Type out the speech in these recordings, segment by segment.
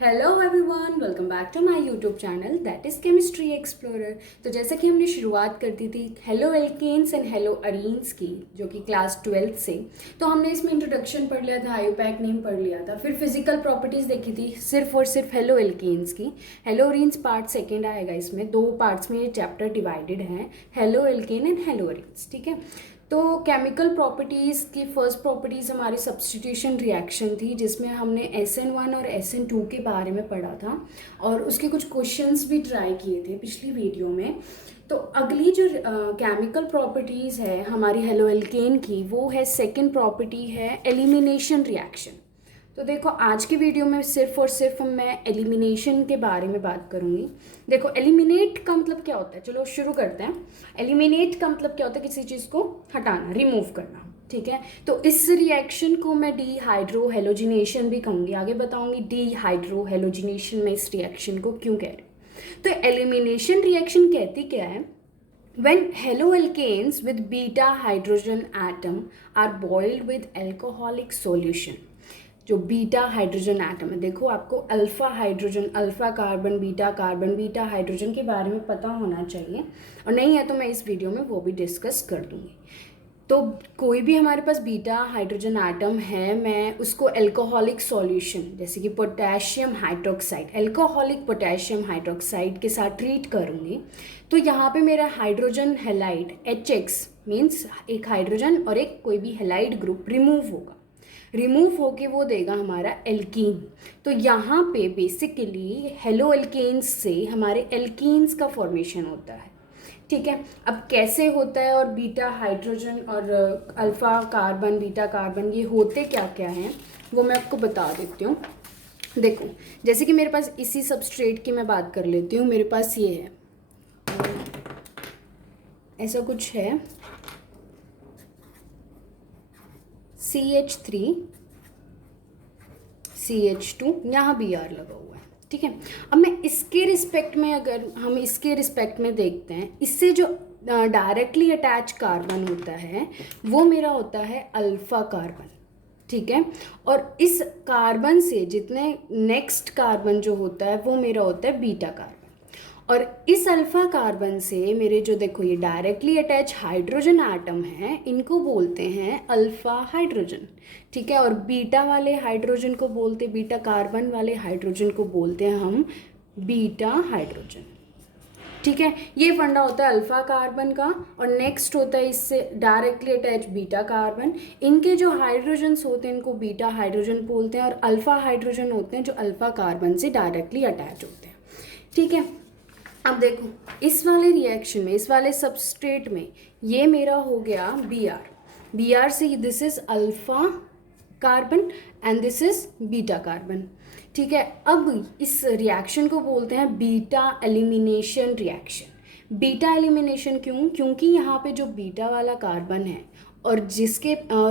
Hello everyone, welcome back to my YouTube channel that is chemistry explorer. तो जैसा कि हमने शुरुआत कर दी थी haloalkanes and haloarenes की, जो कि क्लास 12th से, तो हमने इसमें इंट्रोडक्शन पढ़ लिया था, आईयूपैक नेम पढ़ लिया था, फिर फिजिकल प्रॉपर्टीज़ देखी थी सिर्फ और सिर्फ हेलो एल्केन्स की। हेलो अरीन्स पार्ट सेकेंड आएगा, इसमें दो पार्ट्स में ये चैप्टर डिवाइडेड है, halo alkane and hello arenes. ठीक है, तो केमिकल प्रॉपर्टीज़ की फर्स्ट प्रॉपर्टीज़ हमारी सब्स्टिट्यूशन रिएक्शन थी, जिसमें हमने SN1 और SN2 के बारे में पढ़ा था और उसके कुछ क्वेश्चंस भी ट्राई किए थे पिछली वीडियो में। तो अगली जो केमिकल प्रॉपर्टीज़ है हमारी हेलो एल्केन की, वो है सेकेंड प्रॉपर्टी है एलिमिनेशन रिएक्शन। तो देखो आज की वीडियो में सिर्फ और सिर्फ मैं एलिमिनेशन के बारे में बात करूँगी। देखो एलिमिनेट का मतलब क्या होता है, चलो शुरू करते हैं। एलिमिनेट का मतलब क्या होता है, किसी चीज़ को हटाना, रिमूव करना। ठीक है, तो इस रिएक्शन को मैं डीहाइड्रो हेलोजिनेशन भी कहूँगी, आगे बताऊँगी डीहाइड्रो हेलोजिनेशन में इस रिएक्शन को क्यों कह रहे हैं। तो एलिमिनेशन रिएक्शन कहती क्या है, when haloalkanes with beta hydrogen atom are boiled with alcoholic solution। जो बीटा हाइड्रोजन एटम है, देखो आपको alpha hydrogen, alpha carbon, beta hydrogen के बारे में पता होना चाहिए, और नहीं है तो मैं इस वीडियो में वो भी डिस्कस कर दूँगी। तो कोई भी हमारे पास बीटा हाइड्रोजन एटम है, मैं उसको एल्कोहलिक सॉल्यूशन जैसे कि potassium hydroxide, alcoholic potassium hydroxide के साथ ट्रीट करूँगी। तो यहाँ पे मेरा हाइड्रोजन हेलाइड HX मीन्स एक हाइड्रोजन और एक कोई भी हेलाइड ग्रुप रिमूव होगा, रिमूव होके वो देगा हमारा एल्कीन। तो यहाँ पे बेसिकली हेलो एल्केन्स से हमारे एल्कीन्स का फॉर्मेशन होता है। ठीक है, अब कैसे होता है और बीटा हाइड्रोजन और अल्फ़ा कार्बन, बीटा कार्बन ये होते क्या क्या हैं वो मैं आपको बता देती हूँ। देखो जैसे कि मेरे पास इसी सबस्ट्रेट की मैं बात कर लेती हूँ, मेरे पास ये है, ऐसा कुछ है CH3 CH2, यहाँ Br लगा हुआ है। ठीक है, अब मैं इसके रिस्पेक्ट में, अगर हम इसके रिस्पेक्ट में देखते हैं, इससे जो डायरेक्टली अटैच कार्बन होता है वो मेरा होता है अल्फ़ा कार्बन। ठीक है, और इस कार्बन से जितने नेक्स्ट कार्बन जो होता है वो मेरा होता है बीटा कार्बन, और इस अल्फ़ा कार्बन से मेरे जो देखो ये डायरेक्टली अटैच हाइड्रोजन एटम हैं, इनको बोलते हैं अल्फ़ा हाइड्रोजन। ठीक है, और बीटा वाले हाइड्रोजन को बोलते, बीटा कार्बन वाले हाइड्रोजन को बोलते हैं हम बीटा हाइड्रोजन। ठीक है, ये फंडा होता है अल्फ़ा कार्बन का, और नेक्स्ट होता है इससे डायरेक्टली अटैच बीटा कार्बन। इनके जो हाइड्रोजन्स होते हैं इनको बीटा हाइड्रोजन बोलते हैं, और अल्फ़ा हाइड्रोजन होते हैं जो अल्फ़ा कार्बन से डायरेक्टली अटैच होते हैं। ठीक है, अब देखो इस वाले रिएक्शन में, इस वाले सबस्ट्रेट में ये मेरा हो गया Br से this is alpha carbon and this is beta carbon. ठीक है, अब इस रिएक्शन को बोलते हैं beta elimination reaction. Beta elimination क्यों? क्योंकि यहाँ पे जो बीटा वाला कार्बन है और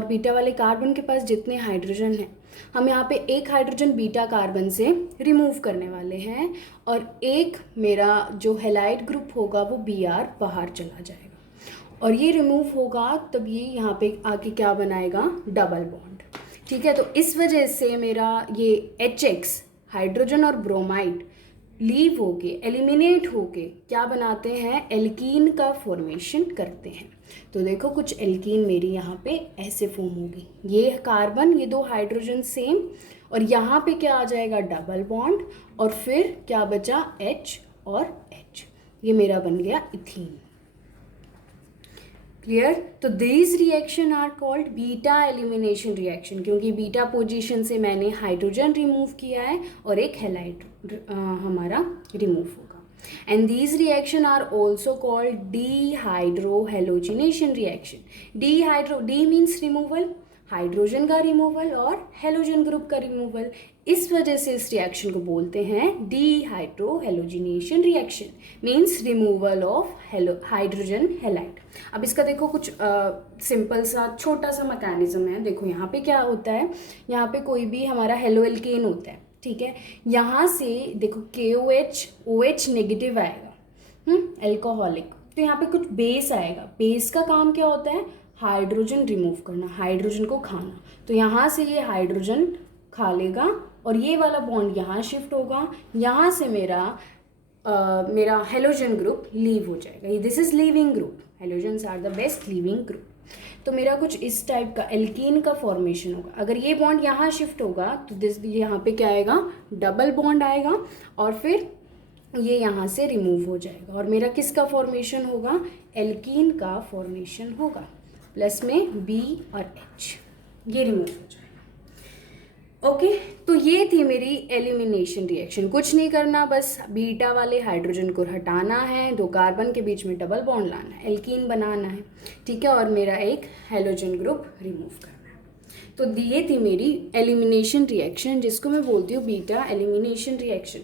बीटा वाले कार्बन के पास जितने हाइड्रोजन हैं, हम यहाँ पे एक हाइड्रोजन बीटा कार्बन से रिमूव करने वाले हैं, और एक मेरा जो हेलाइड ग्रुप होगा वो Br बाहर चला जाएगा, और ये रिमूव होगा तब ये यहाँ पे आके क्या बनाएगा, डबल बॉन्ड। ठीक है, तो इस वजह से मेरा ये HX हाइड्रोजन और ब्रोमाइड लीव होके, एलिमिनेट होके क्या बनाते हैं, एल्कीन का फॉर्मेशन करते हैं। तो देखो कुछ एल्कीन मेरी यहाँ पे ऐसे फॉर्म होगी, ये कार्बन, ये दो हाइड्रोजन सेम, और यहाँ पे क्या आ जाएगा, डबल बॉन्ड, और फिर क्या बचा, H और H, ये मेरा बन गया इथीन। क्लियर? तो this reaction are called beta elimination reaction, क्योंकि बीटा पोजीशन से मैंने हाइड्रोजन रिमूव किया है और एक हेलाइड हमारा रिमूव होगा। And these reaction are also called dehydrohalogenation reaction. Dehydro, de means removal, hydrogen का रिमूवल और हेलोजन ग्रुप का रिमूवल, इस वजह से इस रिएक्शन को बोलते हैं dehydrohalogenation reaction, means removal of hydrogen halide. अब इसका देखो कुछ सिंपल सा छोटा सा मैकेनिज्म है। देखो यहाँ पे क्या होता है, यहाँ पे कोई भी हमारा हेलो एल्केन होता है, ठीक है, यहाँ से देखो KOH OH नेगेटिव आएगा, एल्कोहलिक, तो यहाँ पे कुछ बेस आएगा। बेस का काम क्या होता है, हाइड्रोजन रिमूव करना, हाइड्रोजन को खाना, तो यहाँ से ये हाइड्रोजन खा लेगा और ये वाला बॉन्ड यहाँ शिफ्ट होगा, यहाँ से मेरा हेलोजन ग्रुप लीव हो जाएगा। This is leaving group, halogens are the best leaving group. तो मेरा कुछ इस टाइप का एल्कीन का फॉर्मेशन होगा। अगर ये बॉन्ड यहाँ शिफ्ट होगा तो दिस यहाँ पे क्या आएगा, डबल बॉन्ड आएगा, और फिर ये यहाँ से रिमूव हो जाएगा और मेरा किसका फॉर्मेशन होगा, एल्कीन का फॉर्मेशन होगा, प्लस में बी और एच, ये रिमूव हो जाएगा। ओके तो ये थी मेरी एलिमिनेशन रिएक्शन। कुछ नहीं करना, बस बीटा वाले हाइड्रोजन को हटाना है, 2 कार्बन के बीच में डबल बॉन्ड लाना है, एल्कीन बनाना है, ठीक है, और मेरा एक हेलोजन ग्रुप रिमूव करना है। तो ये थी मेरी एलिमिनेशन रिएक्शन, जिसको मैं बोलती हूँ बीटा एलिमिनेशन रिएक्शन।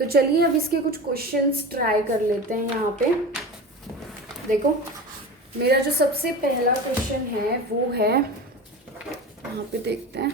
तो चलिए अब इसके कुछ क्वेश्चंस ट्राई कर लेते हैं। यहाँ पे देखो मेरा जो सबसे पहला क्वेश्चन है वो है, यहाँ पे देखते हैं,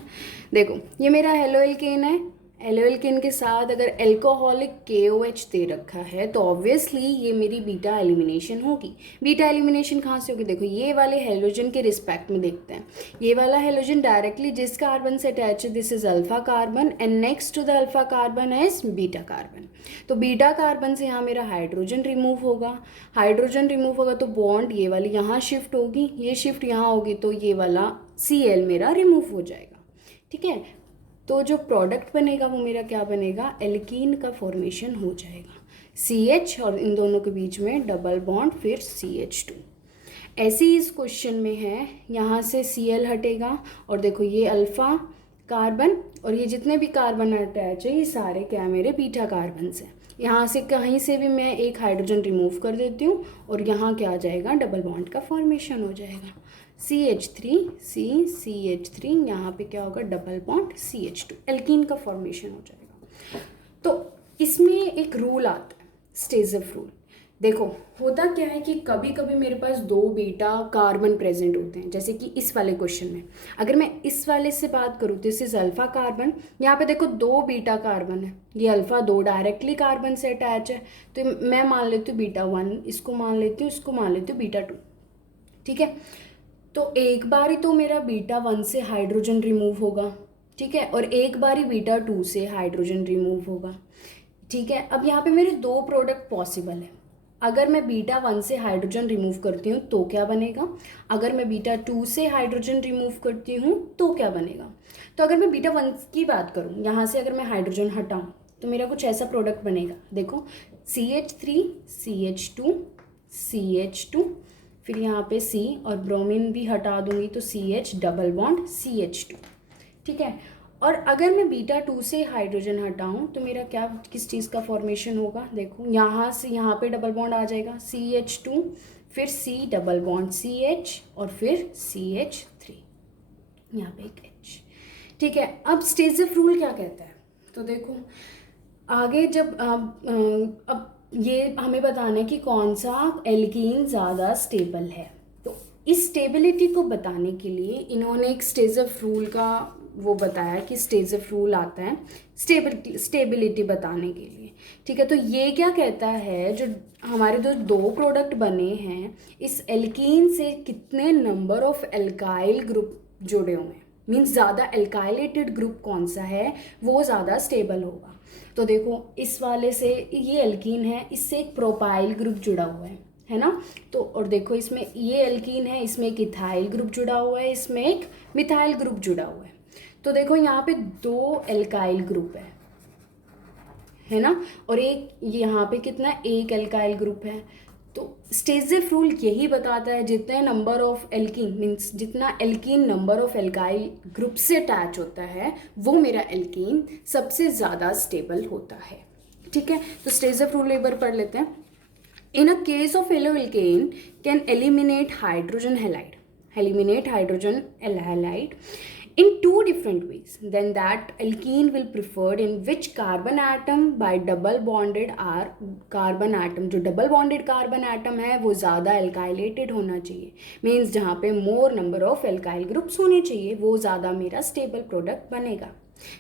देखो ये मेरा हेलो एल्केन है, हेलो एल्केन के साथ अगर एल्कोहलिक KOH दे रखा है तो ऑब्वियसली ये मेरी बीटा एलिमिनेशन होगी। बीटा एलिमिनेशन कहाँ से होगी, देखो ये वाले हेलोजन के रिस्पेक्ट में देखते हैं। ये वाला हेलोजन डायरेक्टली जिस कार्बन से अटैच है, this is alpha carbon and next to the alpha carbon is beta carbon. तो बीटा कार्बन से यहाँ मेरा हाइड्रोजन रिमूव होगा, हाइड्रोजन रिमूव होगा तो बॉन्ड ये वाली यहाँ शिफ्ट होगी, ये शिफ्ट यहाँ होगी तो ये वाला Cl मेरा रिमूव हो जाएगा, ठीक है। तो जो प्रोडक्ट बनेगा वो मेरा क्या बनेगा, एल्कीन का फॉर्मेशन हो जाएगा, CH और इन दोनों के बीच में डबल बॉन्ड, फिर CH2। ऐसे ही इस क्वेश्चन में है, यहाँ से Cl हटेगा और देखो ये अल्फा कार्बन और ये जितने भी कार्बन अटैच है ये सारे क्या मेरे बीटा कार्बन से। यहाँ से कहीं से भी मैं एक हाइड्रोजन रिमूव कर देती हूँ और यहाँ क्या आ जाएगा, डबल बॉन्ड का फॉर्मेशन हो जाएगा, CH3 CH3, यहाँ पे क्या होगा, डबल बॉन्ड CH2, एल्कीन का फॉर्मेशन हो जाएगा। तो इसमें एक रूल आता है, स्टेजफ रूल। देखो होता क्या है कि कभी कभी मेरे पास 2 बीटा कार्बन प्रेजेंट होते हैं, जैसे कि इस वाले क्वेश्चन में अगर मैं इस वाले से बात करूँ, दिस इज अल्फा कार्बन, यहाँ पे देखो 2 बीटा कार्बन है, ये अल्फा 2 डायरेक्टली कार्बन से अटैच है, तो मैं मान लेती हूँ बीटा 1, इसको मान लेती हूँ, इसको मान लेती हूँ बीटा 2, ठीक है। तो एक बारी तो मेरा बीटा 1 से हाइड्रोजन रिमूव होगा, ठीक है, और एक बारी बीटा 2 से हाइड्रोजन रिमूव होगा, ठीक है। अब यहाँ पे मेरे 2 प्रोडक्ट पॉसिबल है। अगर मैं बीटा 1 से हाइड्रोजन रिमूव करती हूँ तो क्या बनेगा, अगर मैं बीटा 2 से हाइड्रोजन रिमूव करती हूँ तो क्या बनेगा। तो अगर मैं बीटा 1 की बात करूँ, यहाँ से अगर मैं हाइड्रोजन हटाऊँ तो मेरा कुछ ऐसा प्रोडक्ट बनेगा, देखो CH3 CH2 CH2, फिर यहाँ पे C और ब्रोमीन भी हटा दूंगी तो CH डबल बॉन्ड CH2, ठीक है। और अगर मैं बीटा 2 से हाइड्रोजन हटाऊं तो मेरा क्या, किस चीज़ का फॉर्मेशन होगा, देखो यहाँ से यहाँ पे डबल बॉन्ड आ जाएगा CH2, फिर C डबल बॉन्ड CH और फिर CH3, यहाँ पे एक H, ठीक है। अब स्टेजफ रूल क्या कहता है, तो देखो आगे जब अब ये हमें बताना है कि कौन सा एल्कीन ज़्यादा स्टेबल है। तो इस स्टेबिलिटी को बताने के लिए इन्होंने एक स्टेजफ रूल का वो बताया कि स्टेजफ रूल आता है स्टेबिलिटी बताने के लिए, ठीक है। तो ये क्या कहता है, जो हमारे जो 2 प्रोडक्ट बने हैं, इस एल्कीन से कितने नंबर ऑफ एल्काइल ग्रुप जुड़े हुए हैं, मीन्स ज़्यादा एल्काइलेटेड ग्रुप कौन सा है वो ज़्यादा स्टेबल होगा। तो देखो इस वाले से ये एल्कीन है, इससे एक प्रोपाइल ग्रुप जुड़ा हुआ है ना। तो और देखो इसमें ये एल्कीन है, इसमें एक इथाइल ग्रुप जुड़ा हुआ है, इसमें एक मिथाइल ग्रुप जुड़ा हुआ है। तो देखो यहाँ पे 2 एल्काइल ग्रुप है ना, और एक यहाँ पे कितना, एक एल्काइल ग्रुप है। तो स्टेजफ रूल यही बताता है जितने नंबर ऑफ एल्कीन, मीन्स जितना alkene number of alkyl group से अटैच होता है वो मेरा एल्कीन सबसे ज़्यादा स्टेबल होता है, ठीक है। तो स्टेजफ रूल एक बार पढ़ लेते हैं। In a case of yellow alkane can eliminate hydrogen halide in 2 different ways, then that alkene will preferred in which carbon atom by double bonded are carbon atom, जो double bonded carbon atom है वो ज़्यादा alkylated होना चाहिए, means जहाँ पे more number of alkyl groups होने चाहिए वो ज़्यादा मेरा stable product बनेगा,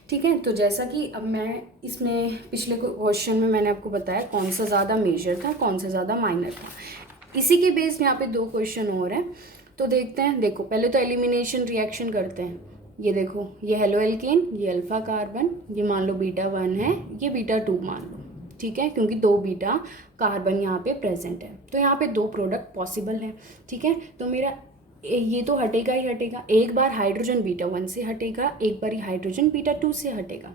ठीक है। तो जैसा कि अब मैं इसमें पिछले क्वेश्चन में मैंने आपको बताया कौन सा ज़्यादा मेजर था कौन सा ज़्यादा माइनर था, इसी के बेस यहाँ पे 2 क्वेश्चन और हैं। तो देखते हैं, देखो पहले तो एलिमिनेशन रिएक्शन करते हैं। ये देखो, ये हेलो एल्केन, ये अल्फ़ा कार्बन, ये मान लो बीटा 1 है, ये बीटा 2 मान लो, ठीक है, क्योंकि 2 बीटा कार्बन यहाँ पे प्रेजेंट है, तो यहाँ पे 2 प्रोडक्ट पॉसिबल हैं, ठीक है। तो मेरा ये तो हटेगा ही हटेगा, एक बार हाइड्रोजन बीटा 1 से हटेगा, एक बार हाइड्रोजन बीटा 2 से हटेगा।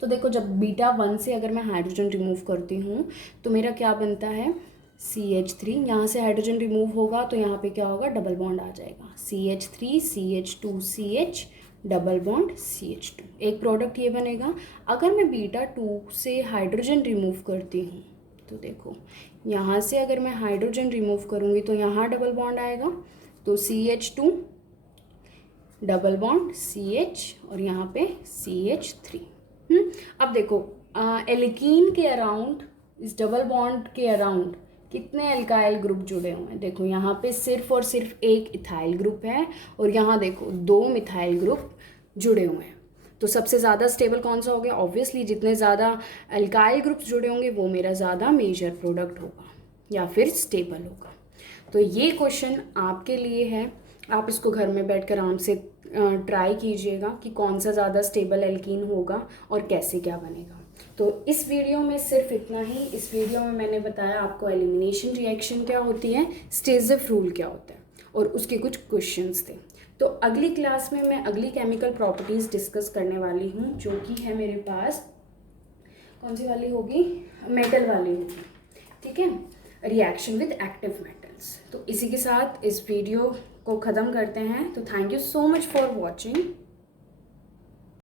तो देखो, जब बीटा 1 से अगर मैं हाइड्रोजन रिमूव करती हूँ तो मेरा क्या बनता है, CH3, यहाँ से हाइड्रोजन रिमूव होगा तो यहाँ पे क्या होगा, डबल बॉन्ड आ जाएगा, CH3 CH2 CH double bond CH2, एक प्रोडक्ट ये बनेगा। अगर मैं बीटा 2 से हाइड्रोजन रिमूव करती हूँ तो देखो, यहाँ से अगर मैं हाइड्रोजन रिमूव करूँगी तो यहाँ डबल बॉन्ड आएगा, तो CH2 डबल बॉन्ड CH और यहाँ पे CH3। अब देखो, एल्कीन के अराउंड, इस डबल बॉन्ड के अराउंड कितने एल्काइल ग्रुप जुड़े हुए हैं, देखो यहाँ पे सिर्फ और सिर्फ एक इथाइल ग्रुप है और यहाँ देखो 2 मिथाइल ग्रुप जुड़े हुए हैं। तो सबसे ज़्यादा स्टेबल कौन सा हो गया, ऑब्वियसली जितने ज़्यादा एल्काइल ग्रुप्स जुड़े होंगे वो मेरा ज़्यादा मेजर प्रोडक्ट होगा या फिर स्टेबल होगा। तो ये क्वेश्चन आपके लिए है, आप इसको घर में बैठकर आराम से ट्राई कीजिएगा कि कौन सा ज़्यादा स्टेबल एल्कीन होगा और कैसे क्या बनेगा। तो इस वीडियो में सिर्फ इतना ही। इस वीडियो में मैंने बताया आपको एलिमिनेशन रिएक्शन क्या होती है, स्टेजफ रूल क्या होता है और उसके कुछ क्वेश्चंस थे। तो अगली क्लास में मैं अगली केमिकल प्रॉपर्टीज़ डिस्कस करने वाली हूँ, जो कि है मेरे पास, कौन सी वाली होगी, मेटल वाली होगी, ठीक है, रिएक्शन विद एक्टिव मेटल्स। तो इसी के साथ इस वीडियो को ख़त्म करते हैं। तो thank you so much for watching.